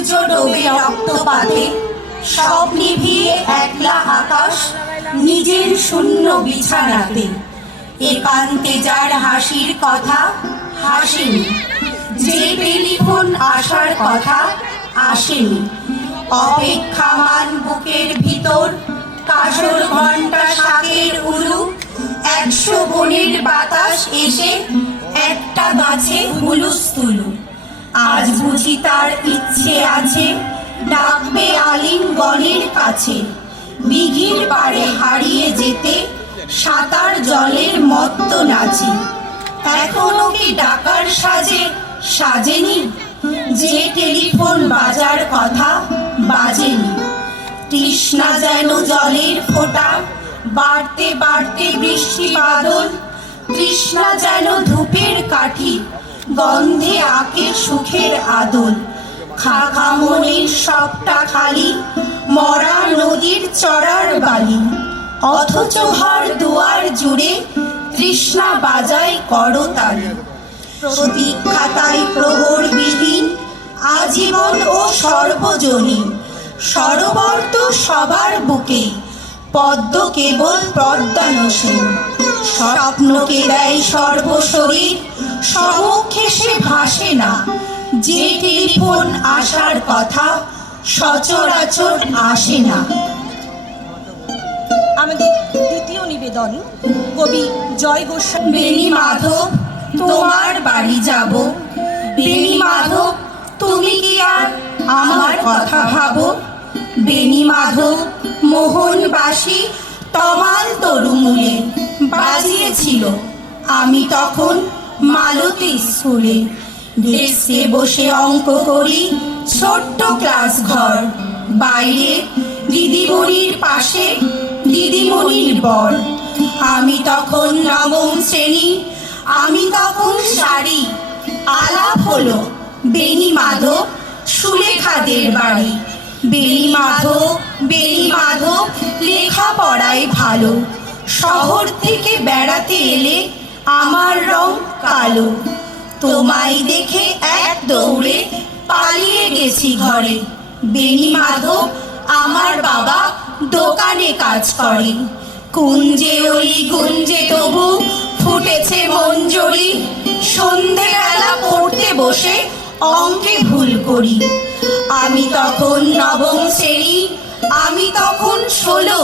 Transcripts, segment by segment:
সূর্য ডোবে রক্তপাতে, সব নিভিয়ে একলা আকাশ নিজের শূন্য বিছানাতে। একান্তে যার হাসির কথা হাসেনি, যে টেলিফোন আসার কথা আসেনি। অপেক্ষামান বুকের ভিতর কাসর ঘন্টা শাকের উলু, 100 বনের বাতাস এসে একটা গাছে হুলুস্থুলু। আজ বুঝি তার ইচ্ছে আছে ডাকবে আলিঙ্গনের কাছে, দিঘির পাড়ে হারিয়ে যেতে সাঁতার জলের মত্ত নাচে। এখনো কি ডাকার সাজে সাজেনি, যে টেলিফোন বাজার কথা বাজেনি। তৃষ্ণা যেন জলের ফোঁটা, বাড়তে বাড়তে বৃষ্টি বাদল। তৃষ্ণা যেন ধূপের কাঠি, গন্ধে আঁকে সুখের আদল। খাখা মনের সবটা খালি, মরা নদীর চড়ার বালি। অথচ হর দুয়ার জুড়ে তৃষ্ণা বাজায় করতালি। প্রতীক্ষাতায় প্রহর বিহীন, আজীবন ও সর্বজনীন। সরোবর তো সবার বুকে, পদ্ম কেবল পদ্মানসীন। স্বপ্নকে দেয় সর্বশরীর, সমক্ষে সে ভাসে না। যে টেলিফোন আসার কথা সচরাচর আসে না। আমাদের দ্বিতীয় নিবেদন কবি জয় গোস্বামী। বেণী মাধব, তোমার বাড়ি যাব। বেণী মাধব, তুমি কি আর আমার কথা ভাবো? বেণী মাধব মোহনবাসী তমাল তরুমূলে বাজিয়েছিল, আমি তখন মালতী স্কুলে। ডেস্কে বসে অঙ্ক করি, ছোট্ট ক্লাস ঘর। বাইরে দিদিমণির পাশে দিদিমণির বর। আমি তখন নবম শ্রেণী, আমি তখন শাড়ি। আলাপ হলো বেণী মাধব সুলেখাদের বাড়ি। বেণী মাধব, বেণী মাধব লেখাপড়ায় ভালো। শহর থেকে বেড়াতে এলে আমার রং কালো। তোমায় দেখে এক দৌড়ে পালিয়ে গেছি ঘরে। বেণী মাধব, আমার বাবা দোকানে কাজ করে। কুঞ্জে ওই গুঞ্জে তবু ফুটেছে মঞ্জরি। সন্ধেবেলা পড়তে বসে অঙ্কে ভুল করি। আমি তখন নবম শ্রেণী, আমি তখন 16।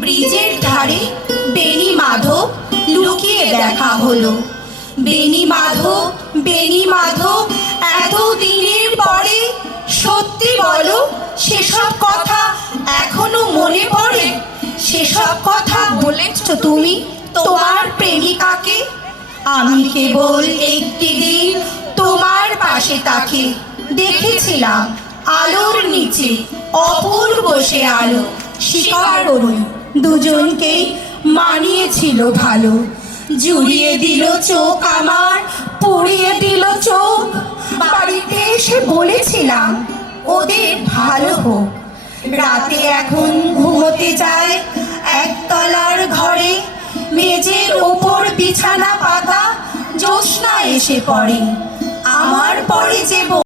ব্রিজের ধারে বেণী মাধব লুকিয়ে দেখা হলো। বেণী মাধব, বেণী মাধব, এত দিনের পরে সত্যি বলো, সেসব কথা এখনো মনে পড়ে? সেসব কথা বলেছ তুমি তোমার প্রেমিকাকে? আমি কেবল একটি দিন তোমার পাশে তাকে দেখেছিলাম, আলোর নিচে অপূর্ব সে আলো। স্বীকার করি দুজনকেই মানিয়েছিল ভালো। জুড়িয়ে দিল চোখ আমার, পুড়িয়ে দিল চোখ। বাড়িতে এসে বলেছিলাম ওদের ভালো হোক। রাতে এখন ঘুমোতে যায় একতলার ঘরে। মেঝের ওপর বিছানা পাতা, জ্যোৎস্না এসে পড়ে। আমার পরে যে